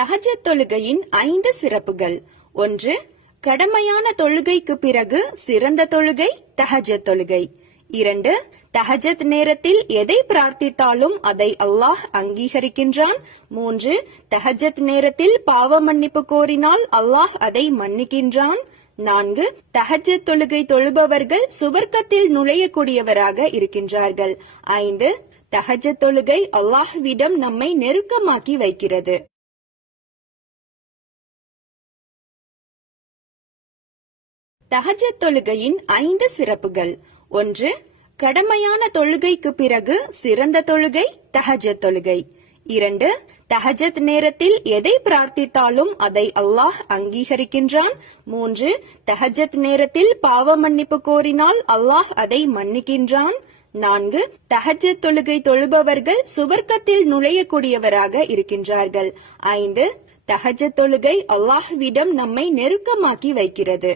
தஹஜ்ஜத் தொழுகையின் 5 சிறப்புகள். 1. கடமையான தொழுகைக்கு பிறகு சிறந்த தொழுகை தஹஜ்ஜத் தொழுகை. 2. தஹஜ்ஜத் நேரத்தில் எதை பிரார்த்தித்தாலும் அதை அல்லாஹ் அங்கீகரிக்கின்றான். 3. தஹஜ்ஜத் நேரத்தில் பாவ மன்னிப்பு கோரினால் அல்லாஹ் அதை மன்னிக்கின்றான். 4. தஹஜ்ஜத் தொழுகை தொழுபவர்கள் சுவர்க்கத்தில் நுழையக்கூடியவராக இருக்கின்றார்கள். 5. தஹஜ்ஜத் தொழுகை அல்லாஹ்விடம் நம்மை நெருக்கமாக்கி வைக்கிறது. தஹஜ்ஜத் தொழுகையின் 5 சிறப்புகள். 1. கடமையான தொழுகைக்கு பிறகு சிறந்த தொழுகை தஹஜ்ஜத் தொழுகை. 2. தஹஜ்ஜத் நேரத்தில் எதை பிரார்த்தித்தாலும் அதை அல்லாஹ் அங்கீகரிக்கின்றான். 3. தஹஜ்ஜத் நேரத்தில் பாவ மன்னிப்பு கோரினால் அல்லாஹ் அதை மன்னிக்கின்றான். 4. தஹஜ்ஜத் தொழுகை தொழுபவர்கள் சுவர்க்கத்தில் நுழையக்கூடியவராக இருக்கின்றார்கள். 5. தஹஜ்ஜத் தொழுகை அல்லாஹ்விடம் நம்மை நெருக்கமாக்கி வைக்கிறது.